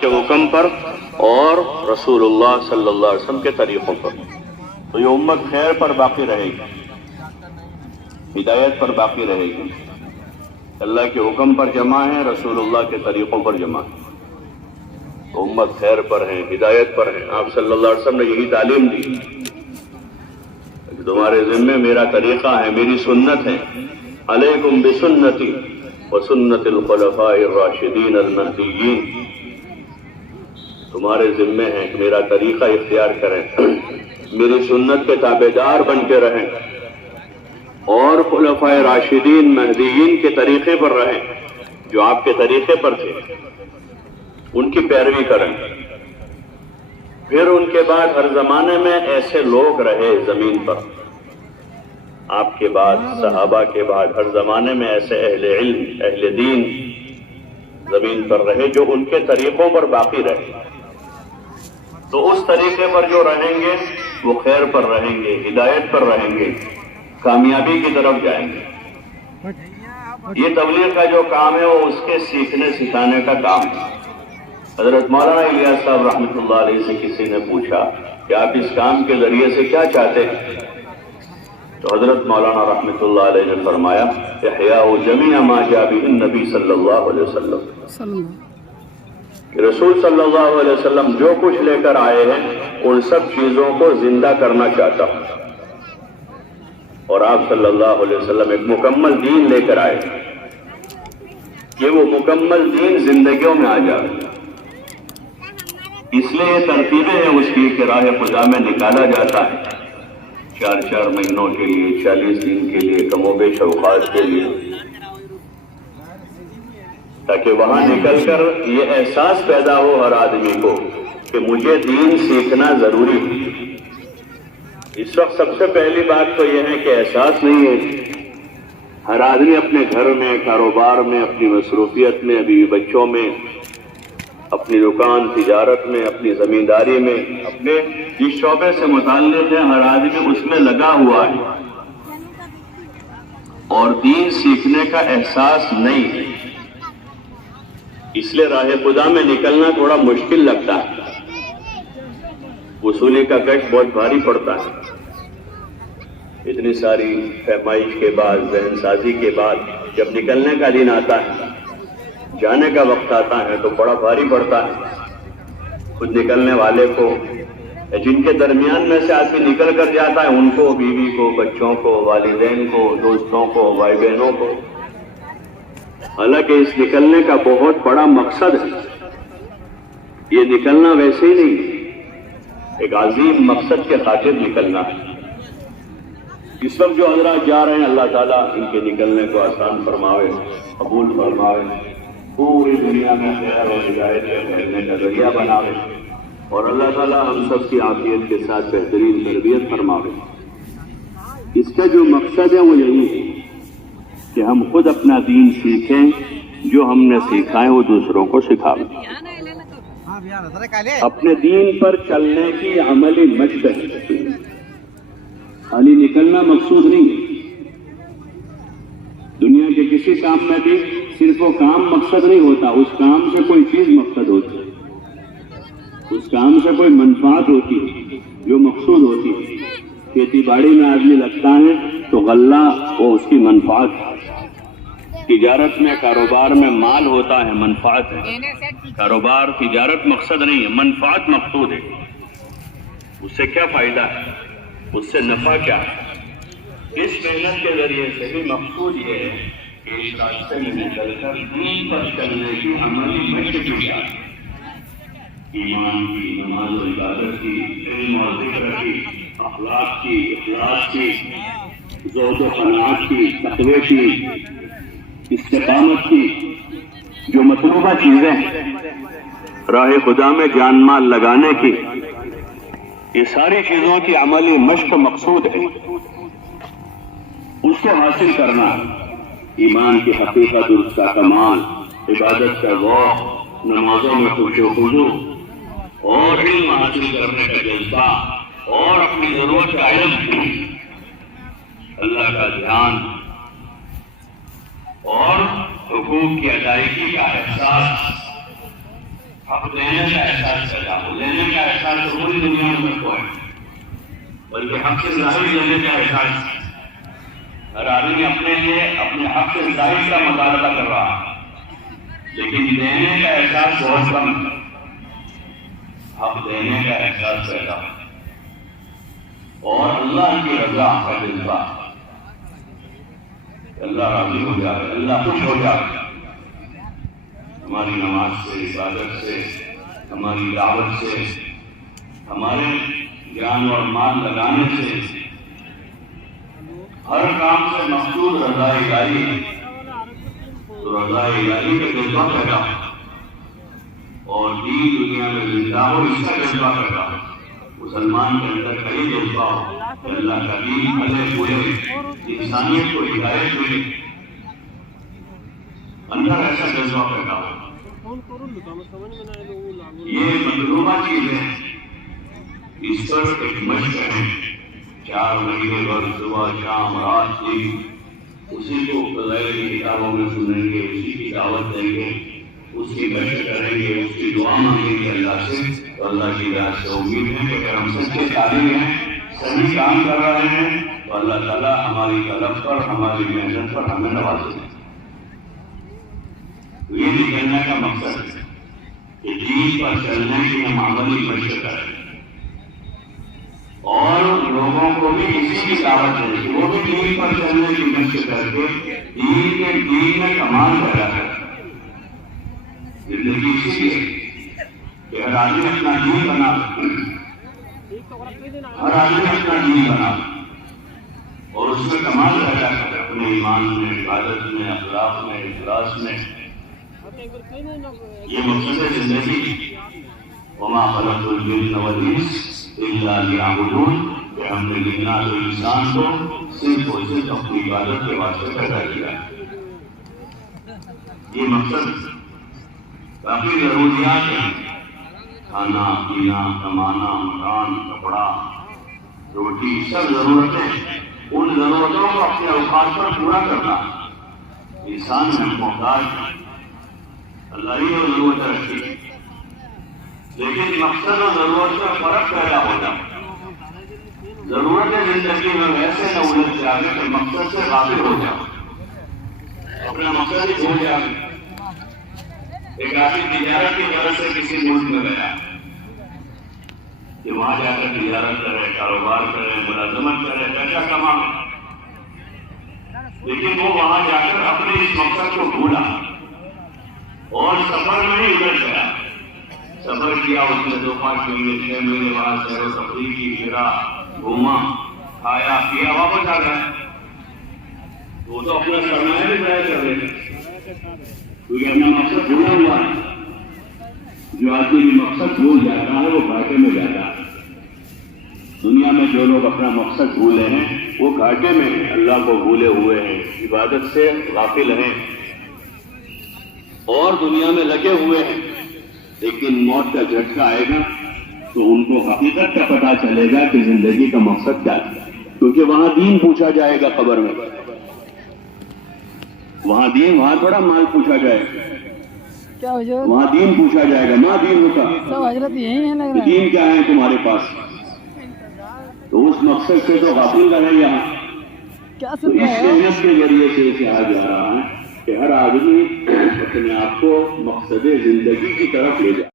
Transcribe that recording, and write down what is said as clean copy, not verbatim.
کے حکم پر اور رسول اللہ صلی اللہ علیہ وسلم کے طریقوں پر، تو یہ امت خیر پر باقی رہے گی، ہدایت پر باقی رہے گی۔ اللہ کے حکم پر جمع ہے، رسول اللہ کے طریقوں پر جمع ہے، تو امت خیر پر ہے، ہدایت پر ہے۔ آپ صلی اللہ علیہ وسلم نے یہی تعلیم دی کہ تمہارے ذمے میرا طریقہ ہے، میری سنت ہے، علیکم بسنتی وسنت الخلفاء الراشدین المہدیین، تمہارے ذمے ہے کہ میرا طریقہ اختیار کریں، میری سنت کے تابعدار بن کے رہیں، اور خلفاء راشدین مہدیین کے طریقے پر رہیں، جو آپ کے طریقے پر تھے، ان کی پیروی کریں۔ پھر ان کے بعد ہر زمانے میں ایسے لوگ رہے زمین پر، آپ کے بعد، صحابہ کے بعد ہر زمانے میں ایسے اہل علم، اہل دین زمین پر رہے جو ان کے طریقوں پر باقی رہے، تو اس طریقے پر جو رہیں گے وہ خیر پر رہیں گے، ہدایت پر رہیں گے، کامیابی کی طرف جائیں گے۔ یہ تبلیغ کا جو کام ہے وہ اس کے سیکھنے سکھانے کا کام ہے۔ حضرت مولانا الیاس صاحب رحمۃ اللہ علیہ سے کسی نے پوچھا کہ آپ اس کام کے ذریعے سے کیا چاہتے ہیں؟ تو حضرت مولانا رحمۃ اللہ علیہ نے فرمایا احیاء جمیع ما جاء به النبی صلی اللہ علیہ وسلم، کہ رسول صلی اللہ علیہ وسلم جو کچھ لے کر آئے ہیں ان سب چیزوں کو زندہ کرنا چاہتا ہوں، اور آپ صلی اللہ علیہ وسلم ایک مکمل دین لے کر آئے کہ وہ مکمل دین زندگیوں میں آ جائے۔ اس لیے یہ ترتیبیں ہیں اس کی کہ راہ خدا میں نکالا جاتا ہے 4 مہینوں کے لیے، 40 دن کے لیے، کم و بیش اوقات کے لیے، تاکہ وہاں نکل کر یہ احساس پیدا ہو ہر آدمی کو کہ مجھے دین سیکھنا ضروری ہے۔ اس وقت سب سے پہلی بات تو یہ ہے کہ احساس نہیں ہے، ہر آدمی اپنے گھر میں، کاروبار میں، اپنی مصروفیت میں، بیوی بچوں میں، اپنی دکان، تجارت میں، اپنی زمینداری میں، اپنے جس شعبے سے متعلق ہے ہر آدمی اس میں لگا ہوا ہے، اور دین سیکھنے کا احساس نہیں ہے۔ اس لیے راہ خدا میں نکلنا تھوڑا مشکل لگتا ہے، وصولی کا کش بہت بھاری پڑتا ہے۔ اتنی ساری پیمائش کے بعد، ذہن سازی کے بعد جب نکلنے کا دن آتا ہے، جانے کا وقت آتا ہے تو بڑا بھاری پڑتا ہے خود نکلنے والے کو، جن کے درمیان میں سے آدمی نکل کر جاتا ہے ان کو، بیوی کو، بچوں کو، والدین کو، دوستوں کو، بھائی بہنوں کو۔ حالانکہ اس نکلنے کا بہت بڑا مقصد ہے، یہ نکلنا ویسے ہی نہیں، ایک عظیم مقصد کے خاطر نکلنا ہے۔ اس وقت جو حضرات جا رہے ہیں اللہ تعالیٰ ان کے نکلنے کو آسان فرماوے، قبول فرماوے، پوری دنیا میں خیر اور ہدایت پھیلنے کا ذریعہ بناوے، اور اللہ تعالیٰ ہم سب کی عافیت کے ساتھ بہترین تربیت فرماوے۔ اس کا جو مقصد ہے وہ یہی ہے کہ ہم خود اپنا دین سیکھیں، جو ہم نے سیکھا ہے وہ دوسروں کو سکھاویں، اپنے دین پر چلنے کی عملی مشق ہے۔ خالی نکلنا مقصود نہیں ہے، دنیا کے کسی کام میں بھی صرف وہ کام مقصد نہیں ہوتا، اس کام سے کوئی چیز مقصد ہوتی ہے، اس کام سے کوئی منفعت ہوتی ہے جو مقصود ہوتی ہے۔ کھیتی باڑی میں آدمی لگتا ہے تو غلہ وہ اس کی منفعت ہے، تجارت میں، کاروبار میں مال ہوتا ہے، منفعت ہے۔ کاروبار، تجارت مقصد نہیں ہے، منفعت مقصود ہے۔ اس سے کیا فائدہ ہے، اس سے نفع کیا ہے؟ اس محنت کے ذریعے سے بھی مقصود یہ ہے کہ اس راستے میں نکل کر دین پر چلنے کی عملی مشق کی جائے، ایمان کی، نماز و عبادت کی، علم اور ذکر کی، اخلاق کی، اخلاص کی، زہد و قناعت کی، تقوی کی، استقامت کی، جو مطلوبہ چیزیں راہ خدا میں جان مال لگانے کی، یہ ساری چیزوں کی عملی مشق مقصود ہے۔ اس کو حاصل کرنا، ایمان کی حقیقت، اس کا کمال، عبادت کا ذوق، نمازوں میں خشوع و خضوع، اور علم حاصل کرنے کا جذبہ، اور اپنی ضرورت کا علم، اللہ کا دھیان، اور حقوق کی ادائیگی کا احساس، حق دینے کا احساس پیدا ہو. لینے کا احساس تو پوری دنیا میں سب کو ہے، بلکہ حق سے ظاہر لینے کا احساس ہر آدمی اپنے لیے اپنے حق سے ظاہر کا مطالبہ کر رہا ہے، لیکن دینے کا احساس بہت کم ہے. حق دینے کا احساس پیدا اور اللہ کی رضا کا جذبہ، اللہ راضی ہو جائے، اللہ خوش ہو جائے ہماری نماز سے، عبادت سے، ہماری دعوت سے، ہمارے جان اور مال لگانے سے، ہر کام سے مقصود رضا الہی ہے. تو رضا الہی کا جذبہ پیدا اور دین دنیا میں زندہ ہو، اس کا جذبہ پیدا ہو. مسلمان کے اندر کا یہ جذبہ ہو کہ اللہ کا دین بھلے برے انسانیت کو ہدایت ملے، اندر ایسا جذبہ پیدا ہو. یہ مطلوبہ چیز ہے، اس پر ایک مشق ہے. 4 مہینے بھر صبح شام رات دن اسی کو فضائل کی کتابوں میں سنیں گے، اسی کی دعوت دیں گے، اس کی مشق کریں گے، اس کی دعا مانگیں گے اللہ سے. تو اللہ کی رات سے امید ہے کہ اگر ہم سچے طالب ہیں، صحیح کام کر رہے ہیں، تو اللہ تعالیٰ ہماری طلب پر، ہماری محنت پر ہمیں نوازے. یہ نکلنے کا مقصد ہے کہ دین پر چلنے کی ہم عملی مشق کریں اور لوگوں کو بھی اسی کی دعوت دیں کہ وہ بھی دین پر چلنے کی مشق کر کے دین میں کمال پیدا کریں. زندگی اسی لیے کہ ہر آدمی اپنا دین بنا، ہر آدمی اپنا دین بنا اور اس میں کمال پیدا کرے، اپنے ایمان میں، عبادت میں، اخلاق میں، اخلاص میں. یہ مقصد ہے زندگی. وما خلقت الجن والانس الا لیعبدون، کہ ہم نے جنات و انسان کو صرف اور صرف اپنی عبادت کے واسطے پیدا کیا. یہ مقصد. باقی ضروریات ہیں، کھانا پینا، کمانا، مکان، کپڑا، روٹی، سب ضرورتیں. ان ضرورتوں کو اپنے اوقات پر پورا کرنا. انسان میں محتاج اللہ ہی اور ضرورت رکھی، لیکن مقصد اور ضرورت کا فرق پیدا ہو جائے. ضرورت زندگی میں ویسے نہ الجھ جائے کہ مقصد سے غافل ہو جائے، اپنا مقصد ہی بھول جائے. ایک آدمی تجارت کی طرف سے کسی ملک میں گیا کہ وہاں جا کر تجارت کرے، کاروبار کرے، ملازمت کرے، پیسہ کمائے، لیکن وہ وہاں جا کر اپنے اس مقصد کو بھولا اور سفر میں ہی ادھر گیا. سفر کیا اس نے 2-5 مہینے 6 مہینے وہاں سیر و تفریح کی، پھرا، گھوما، کھایا پیا، واپس آ گیا. وہ تو اپنا سرمایہ بھی ضائع کر رہے تھے کیونکہ اپنا مقصد بھولا ہوا ہے. جو آدمی بھی مقصد بھول جاتا ہے وہ گھاٹے میں جاتا ہے. دنیا میں جو لوگ اپنا مقصد بھولے ہیں وہ گھاٹے میں ہیں، اللہ کو بھولے ہوئے ہیں، عبادت سے غافل ہیں اور دنیا میں لگے ہوئے ہیں. لیکن موت کا جھٹکا آئے گا تو ان کو حقیقت کا پتہ چلے گا کہ زندگی کا مقصد کیا ہے. کیونکہ وہاں دین پوچھا جائے گا قبر میں. وہاں دین، وہاں تھوڑا مال پوچھا جائے گا، وہاں دین پوچھا جائے گا. ماں دین ہوتا دین کیا ہے تمہارے پاس، تو اس مقصد سے تو غافل رہے یہاں. تو اس محنت کے ذریعے سے کہا جا رہا ہے کہ ہر آدمی اپنے آپ کو مقصد زندگی کی طرف لے جائے.